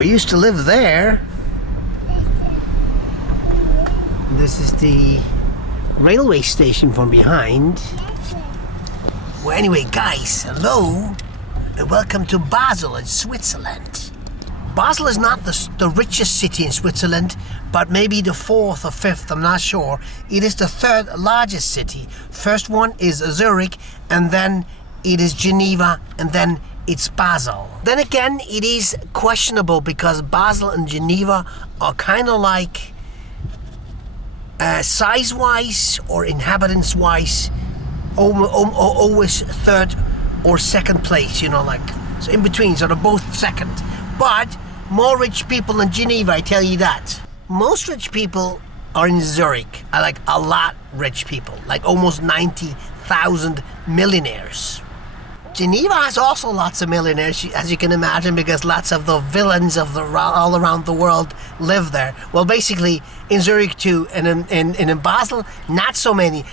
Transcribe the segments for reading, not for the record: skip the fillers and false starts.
We used to live there. This is the railway station from behind. Well, anyway, guys, hello and welcome to Basel in Switzerland. Basel is not the richest city in Switzerland, but maybe the fourth or fifth, I'm not sure. It is the third largest city. First one is Zurich, and then it is Geneva, and then it's Basel. Then again, it is questionable because Basel and Geneva are kind of like size-wise or inhabitants-wise always third or second place, you know, like so in between, so they're both second. But more rich people than Geneva, I tell you that. Most rich people are in Zurich. I like a lot rich people, like almost 90,000 millionaires. Geneva has also lots of millionaires, as you can imagine, because lots of the villains of all around the world live there. Well, basically, in Zurich too, and in Basel, not so many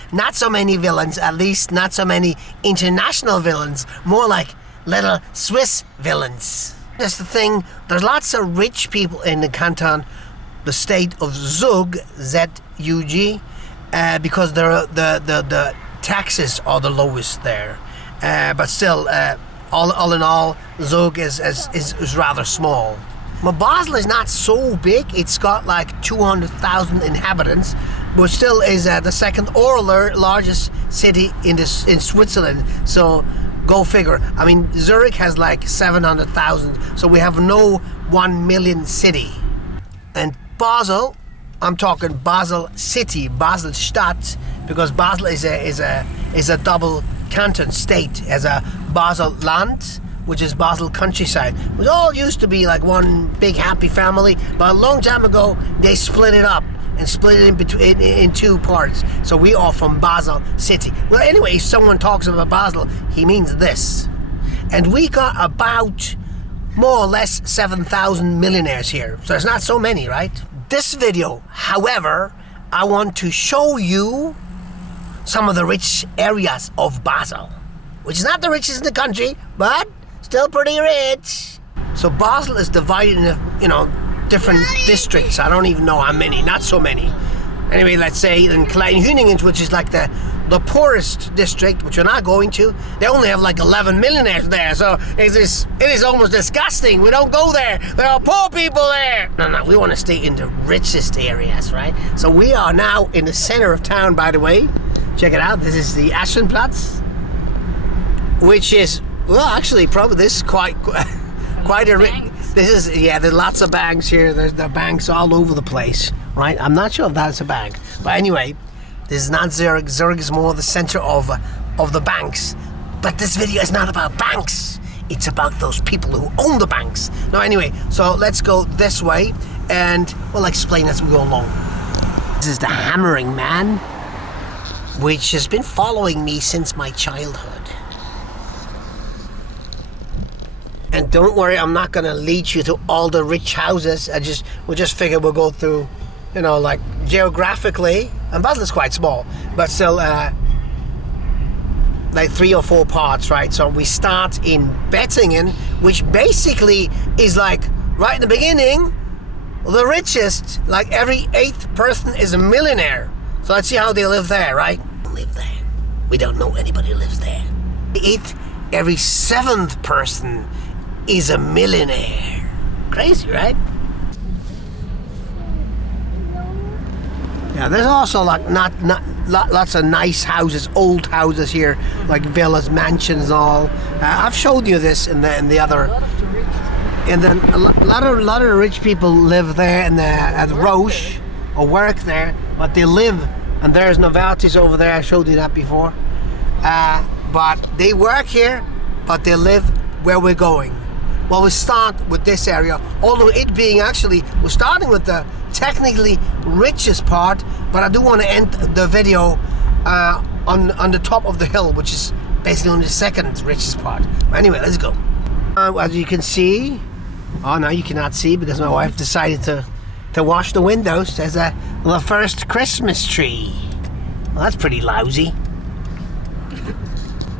villains, at least not so many international villains, more like little Swiss villains. That's the thing, there's lots of rich people in the canton, the state of Zug, Z-U-G, because the taxes are the lowest there. But still, all in all, Zug is rather small. But Basel is not so big. It's got like 200,000 inhabitants, but still is the second or largest city in Switzerland. So go figure. I mean, Zurich has like 700,000, so we have no 1 million city. And Basel, I'm talking Basel city, Basel Stadt, because Basel is a double canton state, as a Basel Land, which is Basel countryside. It was all used to be like one big happy family, but a long time ago they split it up and split it in two parts. So we are from Basel city. Well, anyway, if someone talks about Basel, he means this. And we got about more or less 7,000 millionaires here. So it's not so many, right? This video, however, I want to show you some of the rich areas of Basel, which is not the richest in the country, but still pretty rich. So Basel is divided into, you know, different districts. I don't even know how many, not so many. Anyway, let's say in Klein-Hüningen, which is like the poorest district, which we're not going to, they only have like 11 millionaires there, so it is almost disgusting. We don't go there. There are poor people there. No, we want to stay in the richest areas, right? So we are now in the center of town, by the way. Check it out. This is the Aschenplatz, which is, well, actually, probably this is quite a. This is, yeah. There's lots of banks here. There's the banks all over the place, right? I'm not sure if that's a bank, but anyway, this is not Zurich. Zurich is more the center of the banks. But this video is not about banks. It's about those people who own the banks. Now, anyway, so let's go this way, and we'll explain as we go along. This is the Hammering Man, which has been following me since my childhood. And don't worry, I'm not gonna lead you to all the rich houses. We'll just figure we'll go through, you know, like geographically, and Basel is quite small, but still like 3 or 4 parts, right? So we start in Bettingen, which basically is like right in the beginning, the richest, like every 8th person is a millionaire. So let's see how they live there, right? Live there. We don't know anybody who lives there. Every 7th person is a millionaire. Crazy, right? Yeah, there's also like lots of nice houses, old houses here, like villas, mansions, and all. I've showed you this in the other. And then a lot of rich people live there at Roche or work there, but they live. And there's Novartis over there, I showed you that before. But they work here, but they live where we're going. Well, we start with this area, although it being actually, we're starting with the technically richest part, but I do want to end the video on the top of the hill, which is basically on the second richest part. But anyway, let's go. As you can see, oh no, you cannot see because my wife decided to wash the windows. There's the first Christmas tree. Well, that's pretty lousy.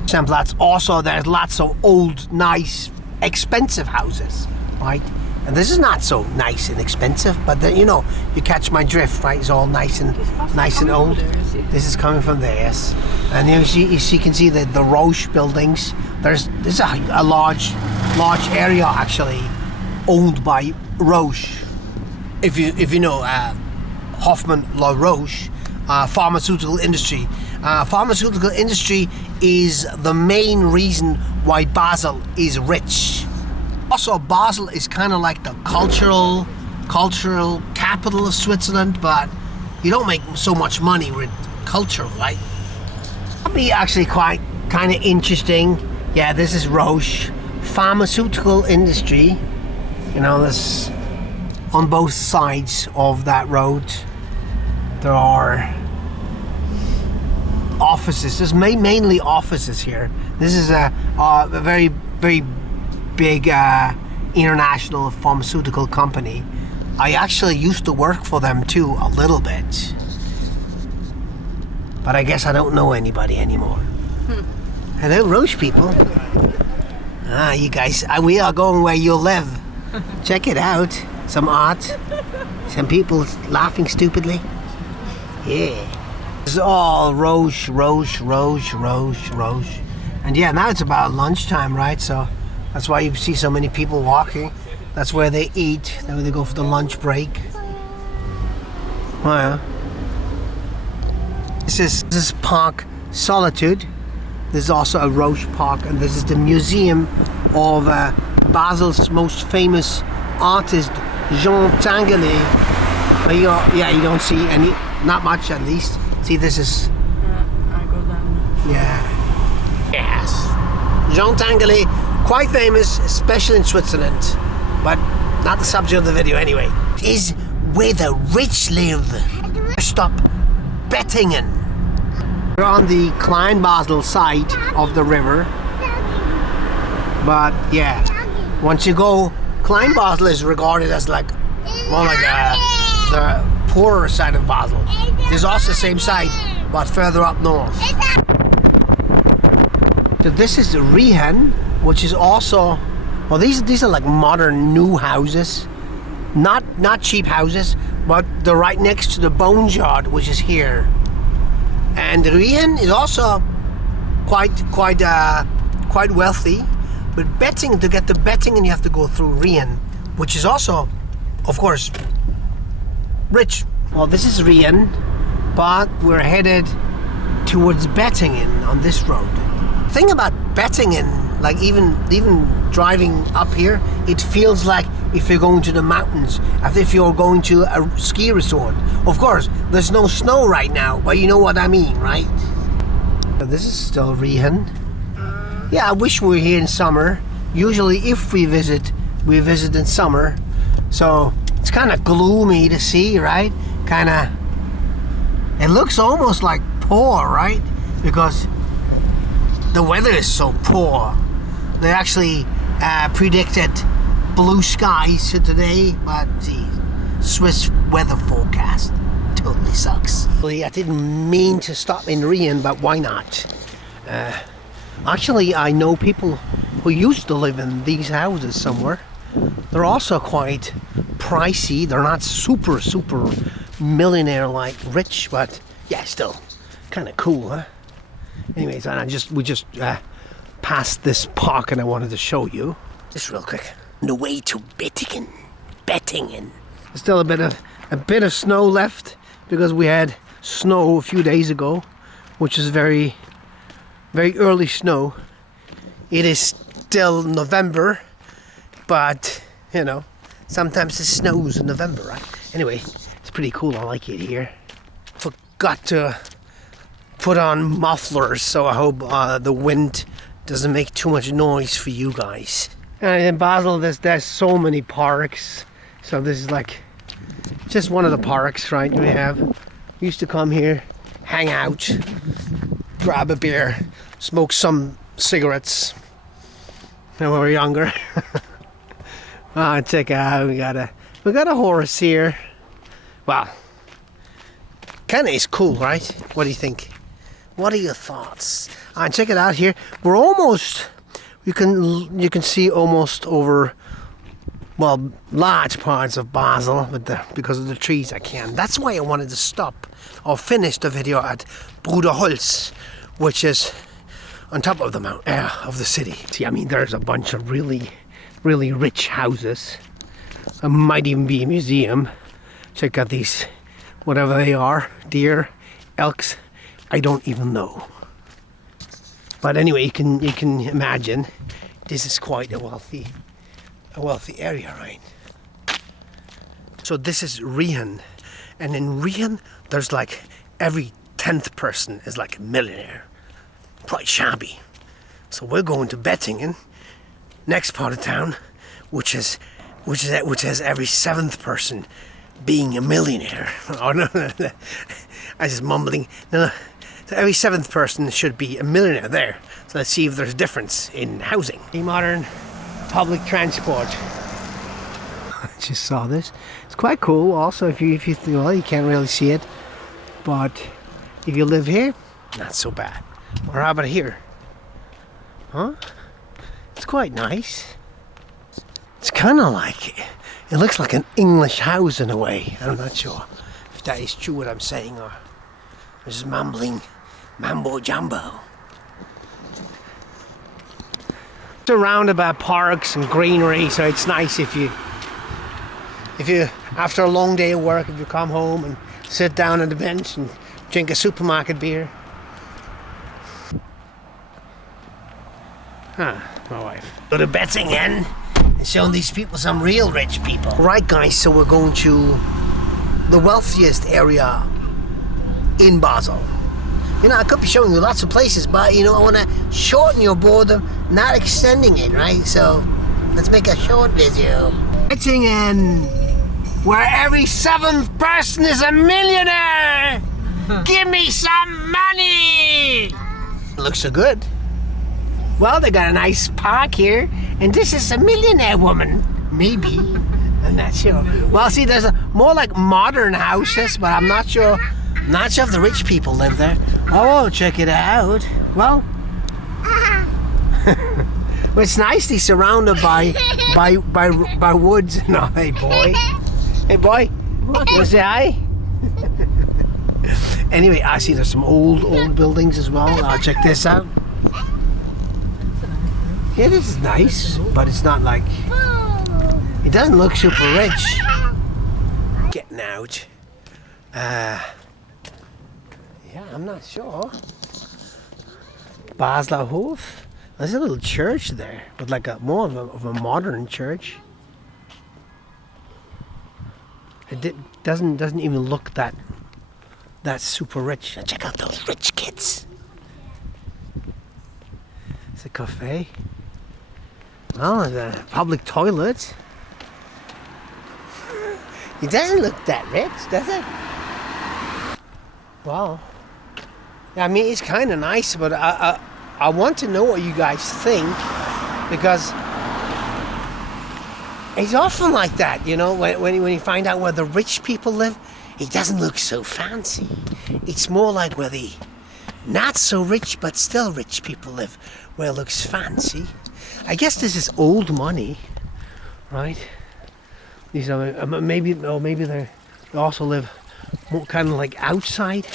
Aschenplatz, also there's lots of old, nice, expensive houses, right? And this is not so nice and expensive, but then, you know, you catch my drift, right? It's all nice and old. This is coming from there, yes. And you can see the Roche buildings. This is a large area actually owned by Roche. If you know Hoffmann La Roche, pharmaceutical industry. Pharmaceutical industry is the main reason why Basel is rich. Also, Basel is kind of like the cultural capital of Switzerland, but you don't make so much money with culture, right? That'd be actually quite kind of interesting. Yeah, this is Roche, pharmaceutical industry. You know, this on both sides of that road. There are offices. There's mainly offices here. This is a very big international pharmaceutical company. I actually used to work for them too, a little bit. But I guess I don't know anybody anymore. Hello, Roche people. You guys, we are going where you live. Check it out. Some art. Some people laughing stupidly. Yeah. It's all Roche. And yeah, now it's about lunchtime, right? So that's why you see so many people walking. That's where they eat. Then they go for the lunch break. Wow. This is Park Solitude. There's also a Roche Park, and this is the museum of Basel's most famous artist, Jean Tinguely. Yeah, you don't see any, not much at least. See, this is. I go down. Yeah. Yes. Jean Tinguely, quite famous, especially in Switzerland, but not the subject of the video anyway. It is where the rich live. Stop Bettingen. We're on the Klein Basel side of the river, but yeah, once you go, Klein Basel is regarded as like more like the poorer side of Basel. There's also the same side, but further up north. So this is the Riehen, which is also, well, these are like modern new houses, not cheap houses, but they're right next to the Boneyard, which is here. And Riehen is also quite wealthy, but Bettingen, to get to Bettingen, you have to go through Riehen, which is also, of course, rich. Well, this is Riehen, but we're headed towards Bettingen on this road. The thing about Bettingen, like even driving up here, it feels like if you're going to the mountains, as if you're going to a ski resort. Of course, there's no snow right now, but you know what I mean, right? So this is still Riehen. Yeah, I wish we were here in summer. Usually if we visit in summer. So it's kind of gloomy to see, right? It looks almost like poor, right? Because the weather is so poor. They actually predicted blue skies today, but the Swiss weather forecast totally sucks. I didn't mean to stop in Riehen, but why not? Actually, I know people who used to live in these houses somewhere. They're also quite pricey. They're not super millionaire like rich, but yeah, still kind of cool, huh? Anyways, we just passed this park, and I wanted to show you just real quick. On the way to Bettingen. There's still a bit of snow left because we had snow a few days ago, which is very early snow. It is still November, but you know, sometimes it snows in November, right? Anyway, it's pretty cool. I like it here. Forgot to put on mufflers, so I hope the wind doesn't make too much noise for you guys. And in Basel, there's so many parks. So this is like just one of the parks, right? We used to come here, hang out, grab a beer, smoke some cigarettes when we were younger. Check out, we got a horse here. Wow, kind of is cool, right? What do you think? What are your thoughts? Check it out here. We're almost. You can see almost over well, large parts of Basel, but because of the trees I can. That's why I wanted to stop or finish the video at Bruderholz, which is on top of the mountain, of the city. See, I mean, there's a bunch of really, really rich houses. There might even be a museum. Check out these, whatever they are, deer, elks, I don't even know. But anyway, you can imagine this is quite a wealthy area, right? So this is Riehen, and in Riehen there's like every 10th person is like a millionaire. Quite shabby. So we're going to Bettingen, next part of town, which has every 7th person being a millionaire. Oh no, I was just mumbling. No. So every 7th person should be a millionaire there. So let's see if there's a difference in housing. The modern public transport. I just saw this. It's quite cool. Also, if you think, well, you can't really see it, but if you live here, not so bad. Or how about here? Huh? It's quite nice. It's kind of like, it looks like an English house in a way. I'm not sure if that is true what I'm saying, or I'm just mumbling mambo jumbo. Surrounded by parks and greenery, so it's nice if you after a long day of work, if you come home and sit down on the bench and drink a supermarket beer. My wife. Go to Bettingen and show these people some real rich people. Right, guys, so we're going to the wealthiest area in Basel. You know, I could be showing you lots of places, but you know, I want to shorten your boredom, not extending it, right? So let's make a short video. Bettingen, where every 7th person is a millionaire. Give me some money. Looks so good. Well, they got a nice park here, and this is a millionaire woman. Maybe. I'm not sure. Well, see, there's more like modern houses, but I'm not sure. Not sure if the rich people live there. Oh, check it out. Well, well, it's nicely surrounded by woods. No, hey boy. Hey boy. You say hi? Anyway, I see there's some old buildings as well. I'll check this out. Yeah, this is nice, but it's not like, it doesn't look super rich. Getting out. Yeah, I'm not sure. Basler Hof. There's a little church there, but like more of a modern church. It doesn't even look that super rich. Check out those rich kids. It's a cafe. Well, there's a public toilet. It doesn't look that rich, does it? Well, I mean, it's kind of nice, but I want to know what you guys think, because it's often like that, you know, when you find out where the rich people live, it doesn't look so fancy. It's more like where the not so rich but still rich people live, where it looks fancy. I guess this is old money, right? These are maybe they also live more kind of like outside.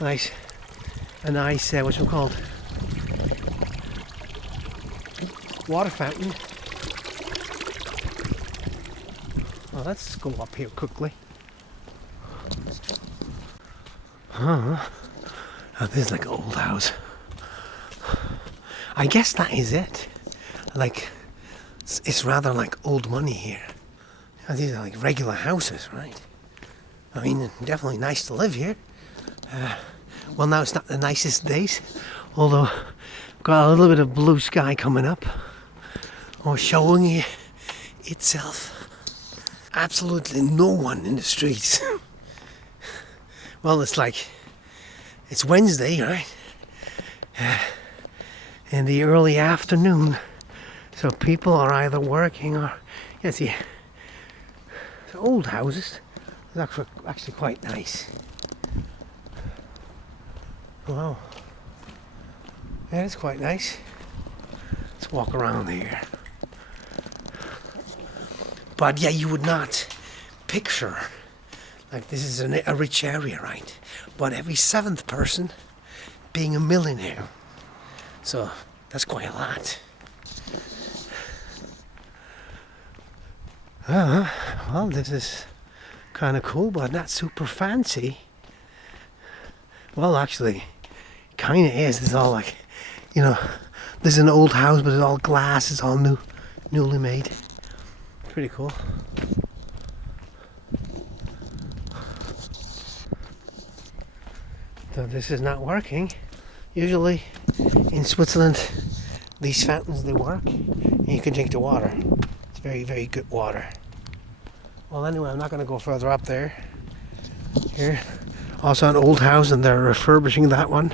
Nice, a nice what's it called? Water fountain. Well, let's go up here quickly. Oh, this is like an old house. I guess that is it. Like, it's rather like old money here. These are like regular houses, right? I mean, definitely nice to live here. Well, now it's not the nicest days, although got a little bit of blue sky coming up, or showing itself. Absolutely no one in the streets. Well, it's Wednesday, right? In the early afternoon, so people are either working or, yeah, see, the old houses. It's actually quite nice. Wow. Yeah, it's quite nice. Let's walk around here. But yeah, you would not picture like this is a rich area, right? But every 7th person being a millionaire. So that's quite a lot. Well, this is kind of cool, but not super fancy. Well, actually, kind of is. It's all like, you know, this is an old house, but it's all glass. It's all newly made. Pretty cool. So this is not working. Usually in Switzerland, these fountains, they work and you can drink the water. It's very, very good water. Well, anyway, I'm not going to go further up there. Here, also an old house, and they're refurbishing that one.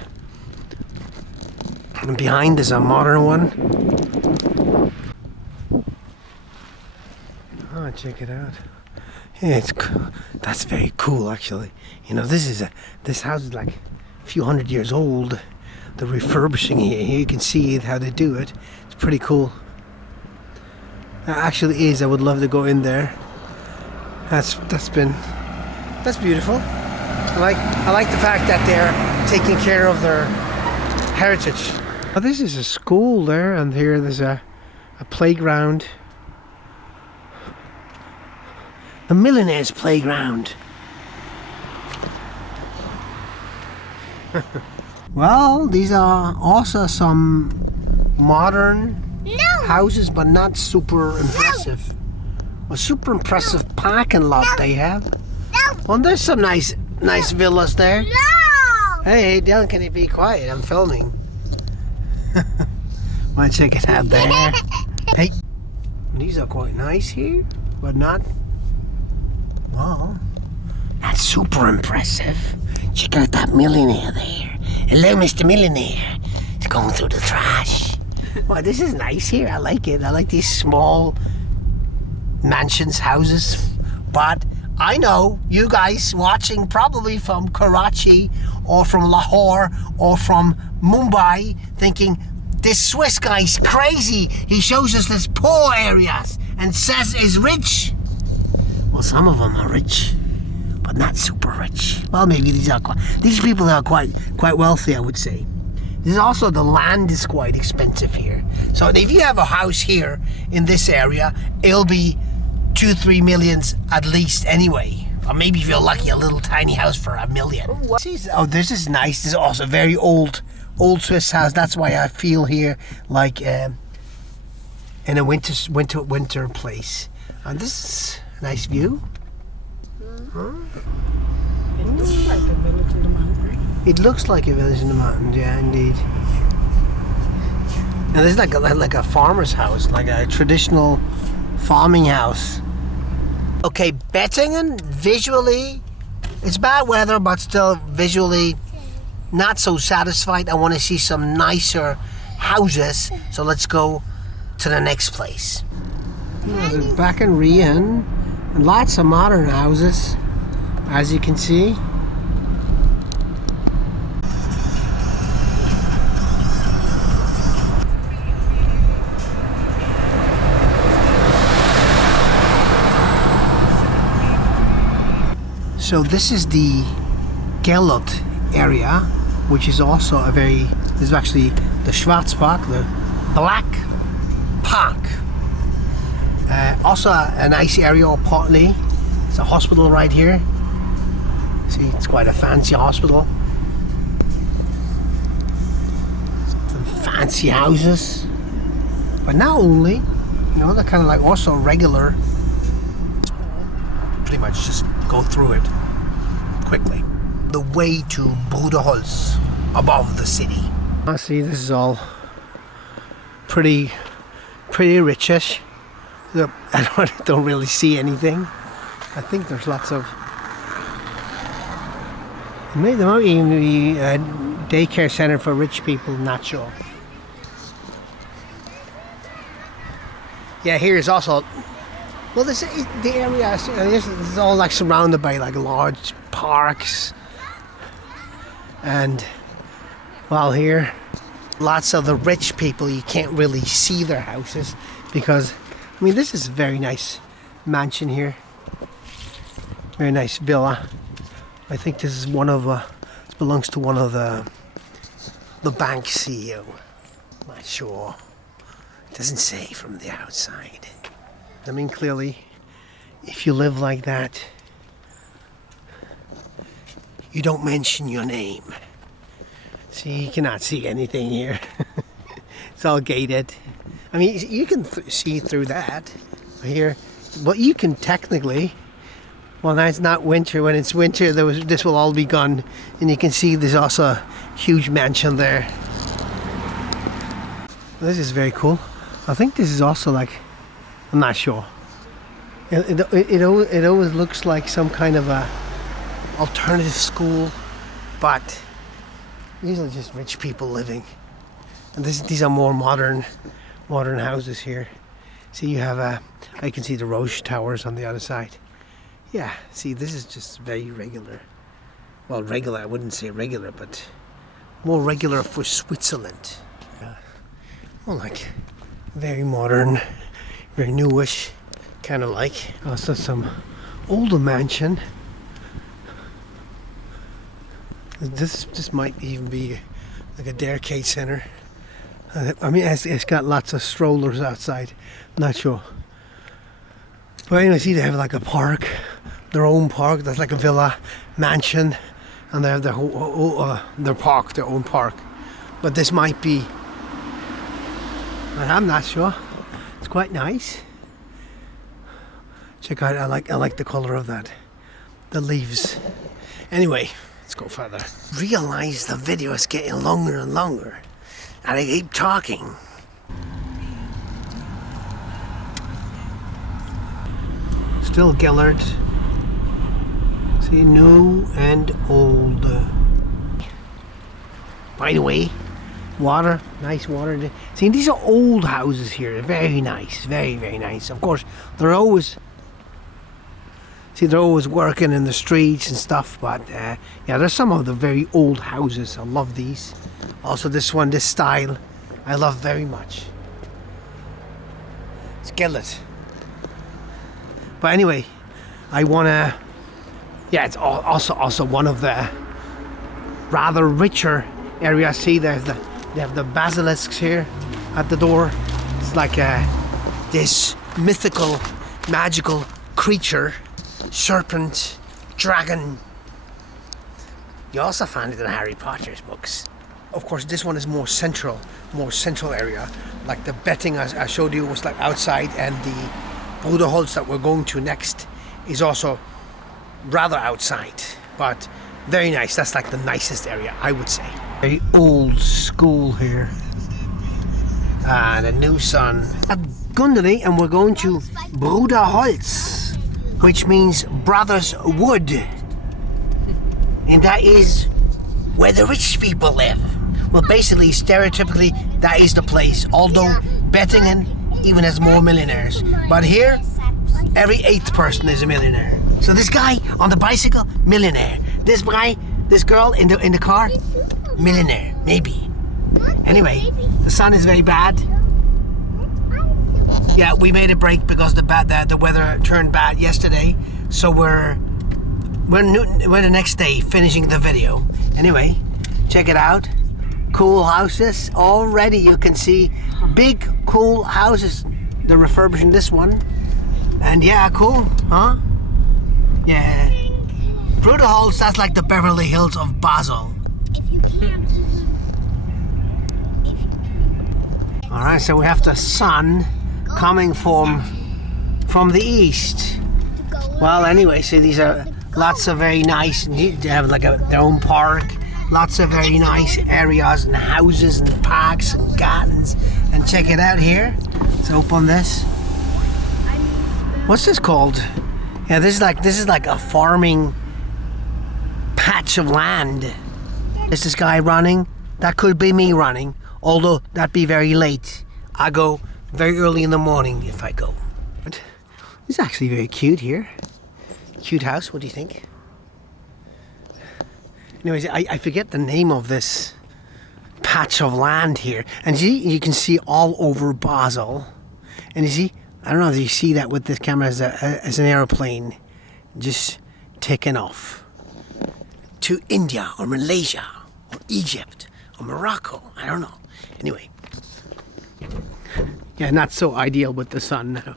And behind is a modern one. Oh, check it out. Yeah, that's very cool, actually. You know, this house is like a few hundred years old. They're refurbishing here. Here you can see how they do it. It's pretty cool. It actually is. I would love to go in there. That's beautiful. I like the fact that they're taking care of their heritage. Well, this is a school there, and here there's a playground. A millionaire's playground. Well, these are also some modern houses, but not super impressive. A super impressive parking lot they have. Well, there's some nice villas there. Hey, Dylan, can you be quiet? I'm filming. Want to check it out there? Hey, these are quite nice here, but not, well, not super impressive. Check out that millionaire there. Hello, Mr. Millionaire. He's going through the trash. Well, this is nice here. I like it. I like these small mansions, houses. But I know you guys watching probably from Karachi or from Lahore or from Mumbai thinking, this Swiss guy's crazy. He shows us this poor areas and says he's rich. Well, some of them are rich, but not super rich. Well, maybe these people are quite wealthy, I would say. This is also, the land is quite expensive here. So if you have a house here in this area, it'll be 2-3 millions at least anyway. Or maybe if you're lucky, a little tiny house for $1 million. Oh, this is nice. This is also a very old Swiss house. That's why I feel here like in a winter place. And this is a nice view. It looks like a village in the mountain. It looks like a village in the mountains, yeah, indeed. And this is like a farmer's house, like a traditional farming house. Okay, Bettingen, visually, it's bad weather, but still visually not so satisfied. I want to see some nicer houses, so let's go to the next place. Back in Riehen, and lots of modern houses, as you can see. So this is the Gellert area, which is also this is actually the Schwarzpark, the Black Park. Also a nice area, partly. It's a hospital right here. See, it's quite a fancy hospital. Some fancy houses. But not only, you know, they're kind of like also regular. Pretty much just go through it quickly. The way to Bruderholz, above the city. I see, this is all pretty richish. I don't really see anything. I think there's lots of... There might even be a daycare center for rich people, not sure. Yeah, here is also... Well, the area is all like surrounded by like large parks. And, well, here, lots of the rich people, you can't really see their houses because, I mean, this is a very nice mansion here. Very nice villa. I think this is one of this belongs to one of the bank CEO. Not sure. It doesn't say from the outside. I mean, clearly, if you live like that, you don't mention your name. See, you cannot see anything here. It's all gated. I mean, you can see through that here, but you can technically. Well, now it's not winter. When it's winter, this will all be gone, and you can see there's also a huge mansion there. This is very cool. I think this is also like, I'm not sure. It always looks like some kind of a alternative school, but these are just rich people living. And these are more modern houses here. See, you have I can see the Roche Towers on the other side. Yeah, see, this is just very regular. Well, regular, I wouldn't say regular, but more regular for Switzerland. Well, like very modern, very newish, kind of like. Also some older mansion. This might even be like a daycare center. I mean, it's got lots of strollers outside. Not sure. But anyway, see, they have like a park, their own park. That's like a villa mansion, and they have their own park. But this might be. I'm not sure. It's quite nice. Check out. I like the color of that. The leaves. Anyway, let's go further. Realize the video is getting longer and longer, and I keep talking. Still Gellert. See, new and old. By the way, water, nice water. See, these are old houses here. Very nice, very, very nice. Of course, they're always working in the streets and stuff. But yeah, there's some of the very old houses. I love these. Also, this one, this style, I love very much. It's Gellert. But anyway, I wanna. Yeah, it's also one of the rather richer areas. See, they have the basilisks here at the door. It's like this mythical, magical creature, serpent, dragon. You also find it in Harry Potter's books. Of course, this one is more central area. Like the Bettingen I showed you was like outside, and the Bruderholz that we're going to next is also rather outside, but very nice. That's like the nicest area, I would say. Very old school here. And a new son. At Gundeli, and we're going to Bruderholz, which means brothers wood. And that is where the rich people live. Well, basically, stereotypically, that is the place. Although Bettingen even has more millionaires. But here, every 8th person is a millionaire. So this guy on the bicycle, millionaire. This guy, this girl in the car, millionaire, maybe. Anyway, the sun is very bad. Yeah, we made a break because the weather turned bad yesterday. So we're the next day finishing the video. Anyway, check it out. Cool houses. Already you can see big cool houses. They're refurbishing this one. And yeah, cool, huh? Yeah. Bruderholz, that's like the Beverly Hills of Basel. Alright, so we have the sun coming from the east. Well, anyway, so these are lots of very nice, they have like their own park. Lots of very nice areas and houses and parks and gardens. And check it out here. Let's open this. What's this called? Yeah, this is like a farming patch of land. Is this guy running? That could be me running. Although that'd be very late. I go very early in the morning if I go. But it's actually very cute here. Cute house. What do you think? Anyways, I forget the name of this patch of land here. And you can see all over Basel. And you see, I don't know if you see that with this camera as an aeroplane just taking off to India or Malaysia or Egypt or Morocco. I don't know. Anyway. Yeah, not so ideal with the sun now.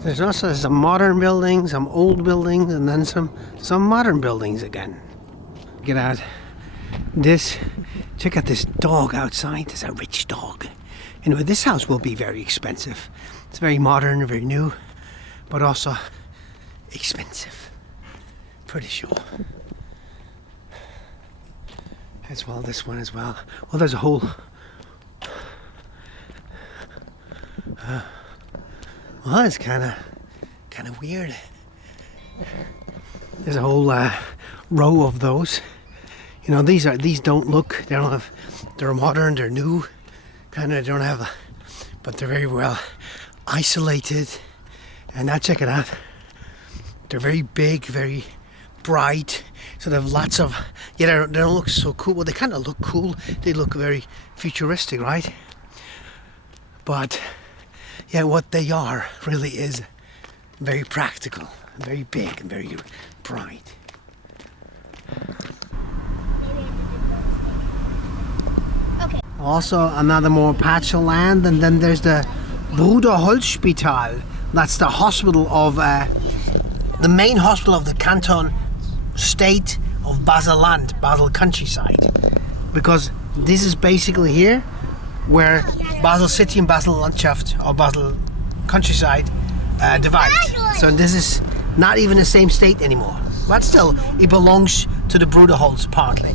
There's also some modern buildings, some old buildings, and then some modern buildings again. Get out. Check out this dog outside. It's a rich dog. Anyway, this house will be very expensive. It's very modern, very new, but also expensive. Pretty sure. As well, this one as well. Well, there's a whole... well, it's kind of weird. There's a whole row of those. You know, these don't look. They're modern. They're new. Kind of don't have, but they're very well isolated. And now check it out. They're very big, very bright. So they have lots of. Yeah, they don't look so cool. Well, they kind of look cool. They look very futuristic, right? But yeah, what they are really is very practical, very big, and very bright. Okay. Also, another more patch of land, and then there's the Bruderholz. That's the hospital of the main hospital of the canton state of Basel countryside, because this is basically here where Basel city and Basel Landschaft or Basel countryside divide. So this is not even the same state anymore, but still it belongs to the Bruderholz partly.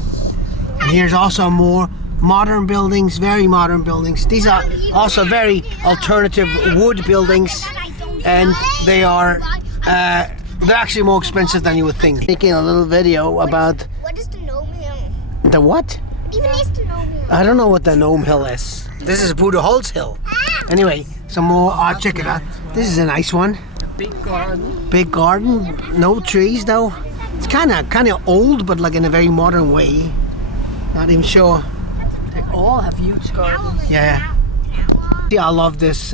And here's also more modern buildings, very modern buildings. These are also very alternative wood buildings, and they are they're actually more expensive than you would think. Making a little video about What is the gnome hill? the what? What even is the gnome hill? I don't know what the gnome hill is. This is Bruderholz hill. Anyway, some more. Check it out. This is a nice one. Big garden. Big garden. No trees though. It's kind of old, but like in a very modern way. Not even sure. They all have huge gardens. Yeah. I love this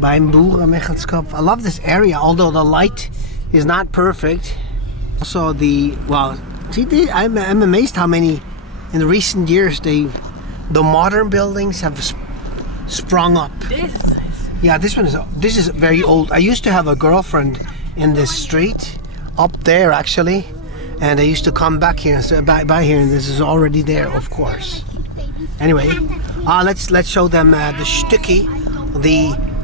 Boerengemeenschap. I love this area, although the light is not perfect. Also I'm amazed how many in the recent years the modern buildings have sprung up. This is nice. Yeah, this is very old. I used to have a girlfriend in this street up there actually, and I used to come back here by here, and this is already there, of course. Anyway, let's show them the Stücki.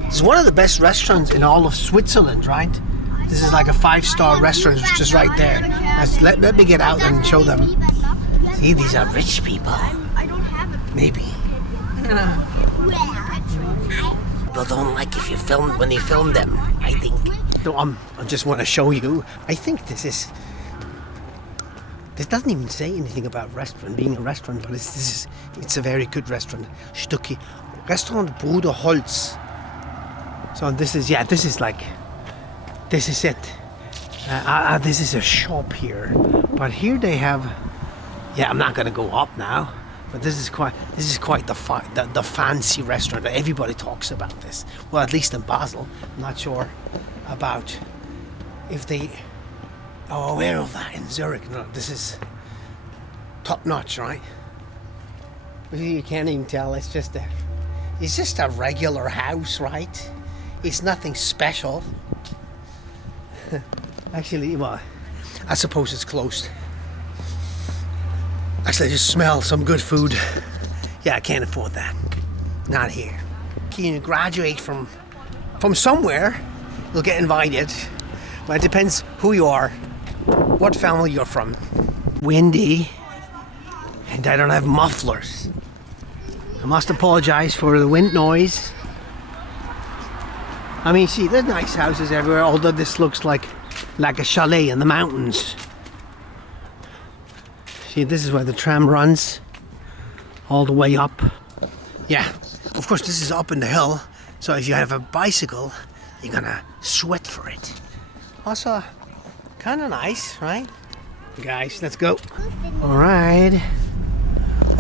It's one of the best restaurants in all of Switzerland, right? This is like a 5-star restaurant, which is right there. Let me get out and show them. See, these are rich people. Maybe. People don't like if you film when you film them, I think. So I just want to show you. I think this doesn't even say anything about being a restaurant, but it's a very good restaurant. Stücki. Restaurant Bruderholz. So this is it. This is a shop here, but here they have. Yeah, I'm not gonna go up now, but this is quite the fancy restaurant. Everybody talks about this. Well, at least in Basel. I'm not sure about if they are aware of that in Zurich. No, this is top notch, right? You can't even tell. It's just a regular house, right? It's nothing special. Actually, well, I suppose it's closed. Actually, I just smell some good food. Yeah, I can't afford that. Not here. Can you graduate from somewhere? You'll get invited. But it depends who you are, what family you're from. Windy, and I don't have mufflers. I must apologize for the wind noise. I mean, see, there's nice houses everywhere, although this looks like a chalet in the mountains. See, this is where the tram runs, all the way up. Yeah, of course, this is up in the hill, so if you have a bicycle, you're gonna sweat for it. Also, kind of nice, right? Guys, let's go. All right.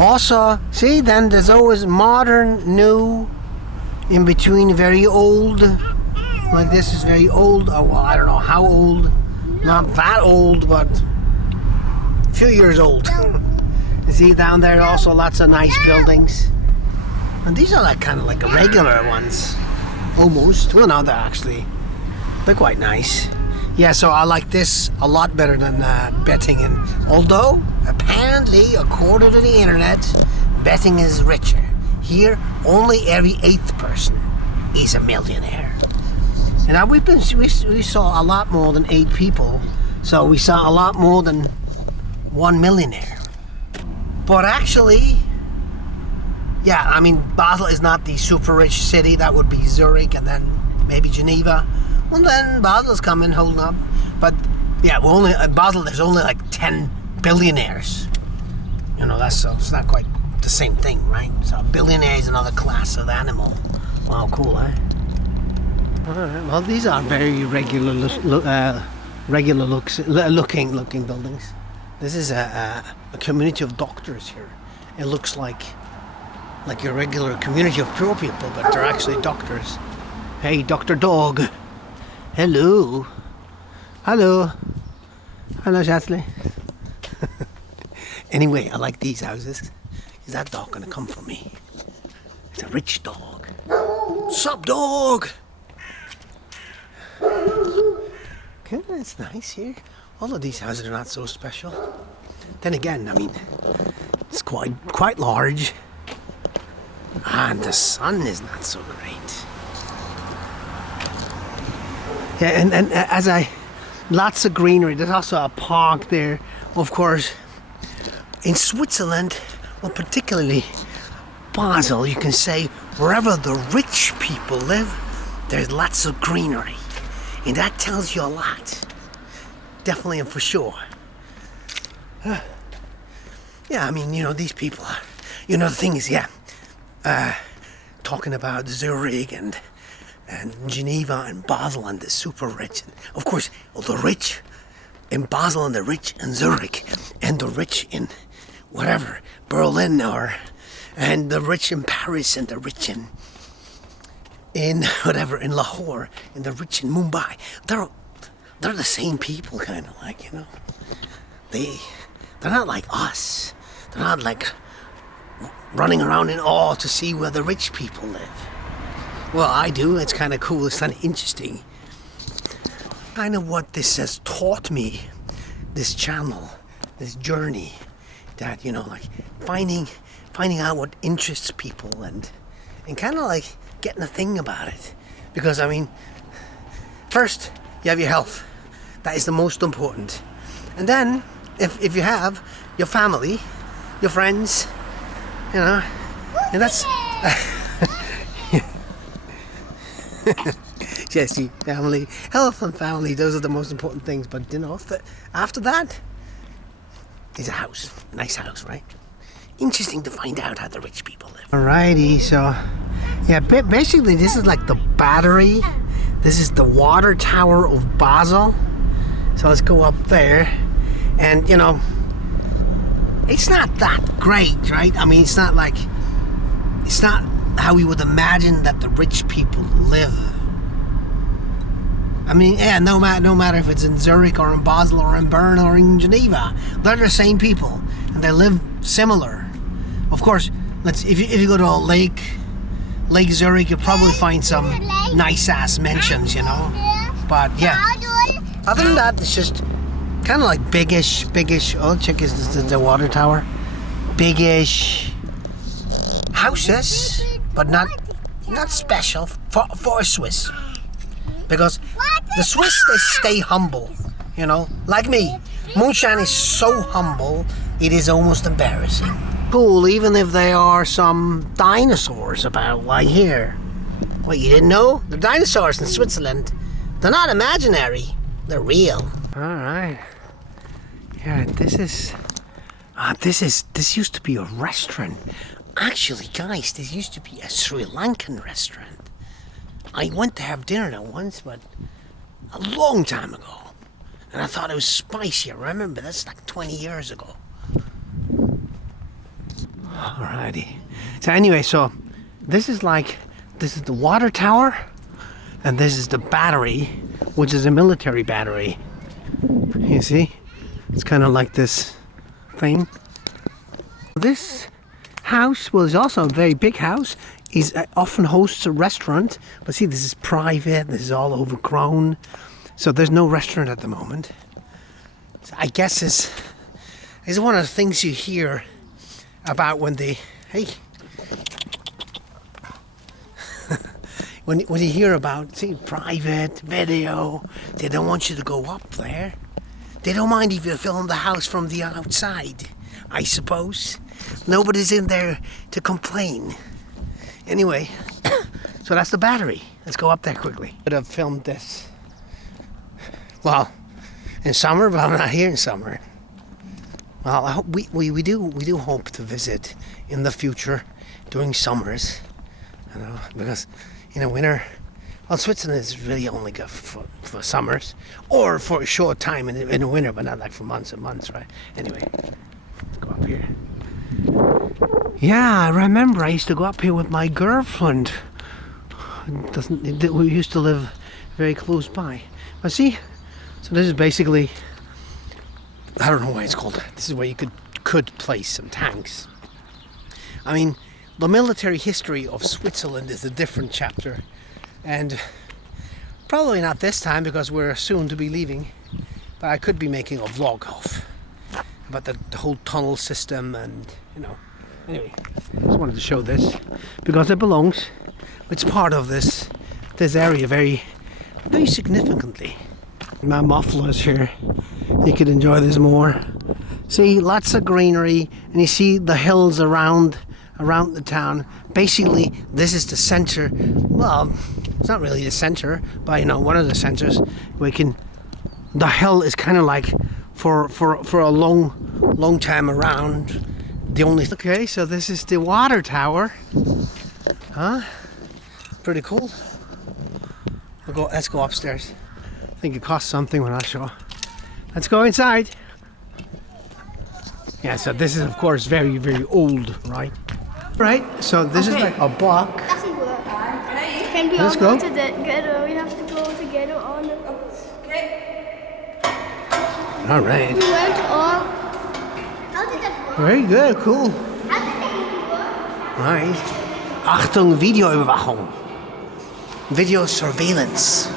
Also, see, then there's always modern, new, in between very old. Like this is very old. Oh, well, I don't know how old. Not that old, but a few years old. You see down there also lots of nice buildings. And these are like kind of like regular ones. Almost. Well, no, they're quite nice. Yeah, so I like this a lot better than Bettingen. Although, apparently, according to the internet, Bettingen is richer. Here, only every 8th person is a millionaire. And now we saw a lot more than 8 people. So we saw a lot more than 1 millionaire. But actually, yeah, I mean, Basel is not the super rich city. That would be Zurich and then maybe Geneva. Well, then Basel's coming, holding up. But yeah, in Basel there's only like 10 billionaires. You know, so it's not quite the same thing, right? So a billionaire is another class of animal. Wow, cool, eh? All right, well, these are very regular looking buildings. This is a community of doctors here. It looks like your regular community of poor people, but they're actually doctors. Hey, Dr. Dog. Hello. Hello. Hello, Shatley. Anyway, I like these houses. Is that dog gonna come for me? It's a rich dog. Sup, dog? Okay, it's nice here. All of these houses are not so special. Then again, I mean, it's quite large. And the sun is not so great. Yeah, and lots of greenery. There's also a park there, of course. In Switzerland, well, particularly Basel, you can say wherever the rich people live, there's lots of greenery. And that tells you a lot. Definitely and for sure. Yeah, I mean, you know, these people are, you know, the thing is, yeah, talking about Zurich and Geneva and Basel and the super rich. And of course, the rich in Basel and the rich in Zurich and the rich in whatever, Berlin and the rich in Paris and the rich in whatever, in Lahore and the rich in Mumbai. They're the same people, kind of like, you know. They're not like us. They're not like running around in awe to see where the rich people live. Well, I do. It's kind of cool. It's kind of interesting. Kind of what this has taught me, this channel, this journey, that, you know, like finding out what interests people and kind of like getting a thing about it. Because, I mean, first, you have your health. That is the most important. And then, if you have your family, your friends, you know, and that's... Yes, family, health and family, those are the most important things. But, you know, after that is a house. A nice house, right? Interesting to find out how the rich people live. Alrighty, so, yeah, basically this is like the battery. This is the water tower of Basel. So let's go up there. And, you know, it's not that great, right? I mean, it's not how we would imagine that the rich people live. I mean, yeah, no matter if it's in Zurich or in Basel or in Bern or in Geneva, they're the same people and they live similar. Of course, if you go to a Lake Zurich, you'll probably find some nice ass mansions, you know. But yeah, other than that, it's just kind of like biggish. Oh, check the water tower. Biggish houses, but not special for a Swiss. Because the Swiss, they stay humble, you know, like me. Moonshine is so humble, it is almost embarrassing. Cool, even if there are some dinosaurs about right here. What, you didn't know? The dinosaurs in Switzerland, they're not imaginary, they're real. All right. Yeah, this used to be a restaurant. Actually, guys, this used to be a Sri Lankan restaurant. I went to have dinner there once, but a long time ago. And I thought it was spicy. I remember, that's like 20 years ago. Alrighty. So anyway, so this is the water tower, and this is the battery, which is a military battery. You see? It's kind of like this thing. This house was also a very big house. It often hosts a restaurant, but see, this is private. This is all overgrown, so there's no restaurant at the moment. So I guess it's one of the things you hear about when they when you hear about, see, private video, they don't want you to go up there. They don't mind if you film the house from the outside, I suppose. Nobody's in there to complain. Anyway, so that's the battery. Let's go up there quickly. Could have filmed this, well, in summer, but I'm not here in summer. Well, I hope we do hope to visit in the future during summers, you know, because in the winter, well, Switzerland is really only good for summers, or for a short time in the winter, but not like for months and months, right? Anyway, let's go up here. Yeah, I remember I used to go up here with my girlfriend. We used to live very close by. But see, so this is basically, I don't know why it's called. This is where you could place some tanks. I mean, the military history of Switzerland is a different chapter, and probably not this time because we're soon to be leaving, but I could be making a vlog about the whole tunnel system, and you know, anyway, just wanted to show this because it's part of this area very significantly. My muffler's here, you could enjoy this more. See, lots of greenery, and you see the hills around the town. Basically, this is the center. Well, it's not really the center, but you know, one of the centers where the hill is kind of like for a long time around. Okay, so this is the water tower. Huh? Pretty cool. Let's go upstairs. I think it costs something, we're not sure. Let's go inside. Yeah, so this is of course very, very old, right? Right, so this is like a block. Doesn't work. Can we Let's all go. to the Gellert? We have to go together on the... All right. We went all... How did that work? Very good, cool. How did that work? Right. Achtung, Videoüberwachung. Video surveillance. I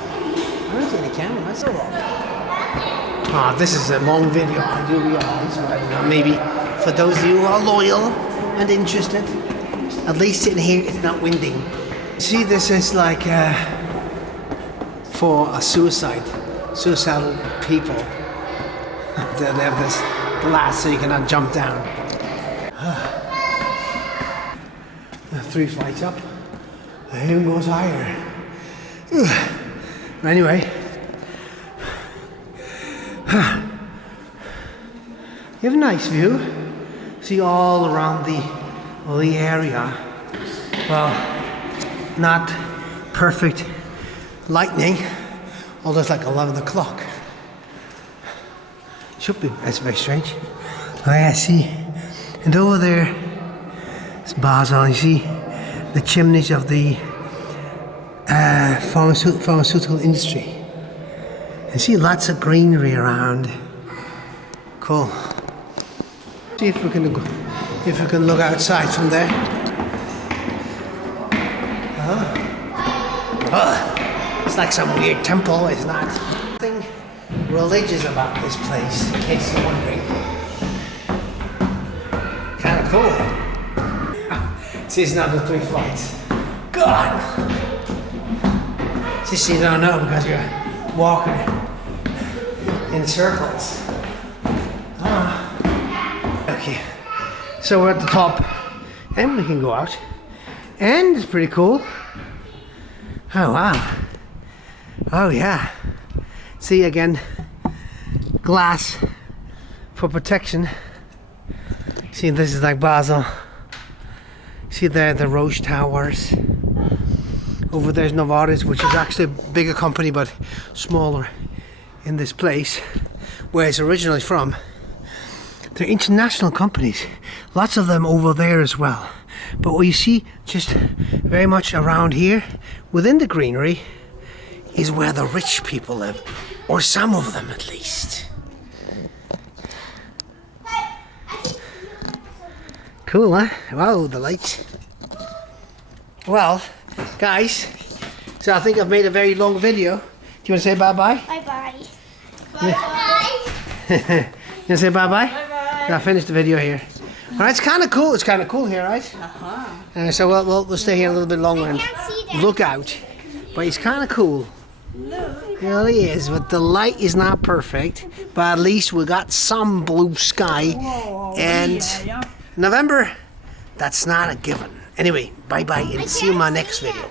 don't see any camera, that's all. Ah, this is a long video, I do realize, but maybe for those of you who are loyal and interested, at least in here it's not winding. See, this is like for a suicidal people. They have this glass so you cannot jump down. 3 flights up, and even goes higher. Anyway, you have a nice view. See all around the area. Well, not perfect lighting, although it's like 11 o'clock. Should be. That's very strange. Oh yeah, see, and over there is Basel. You see the chimneys of the pharmaceutical industry. And see lots of greenery around. Cool. See if we can look outside from there. It's like some weird temple. It's not. Nothing religious about this place, in case you're wondering. Kind of cool. See, it's not the 3 flights. God. Just so you don't know because you're walking in circles. Okay, so we're at the top and we can go out, and it's pretty cool. Oh wow. Oh yeah. See, again, glass for protection. See, this is like Basel. See there, the Roche Towers. Over there's Novartis, which is actually a bigger company but smaller in this place, where it's originally from. They're international companies, lots of them over there as well. But what you see just very much around here, within the greenery, is where the rich people live, or some of them at least. Cool, huh? Wow, the light. Well, guys, so I think I've made a very long video. Do you want to say bye-bye? Bye-bye. Bye-bye. You want to say bye-bye? Bye-bye. I'll finish the video here. All right, it's kind of cool. It's kind of cool here, right? So we'll stay here a little bit longer and look out. But it's kind of cool. It really is, but the light is not perfect. But at least we got some blue sky. And November, that's not a given. Anyway, bye-bye and see you in my next video.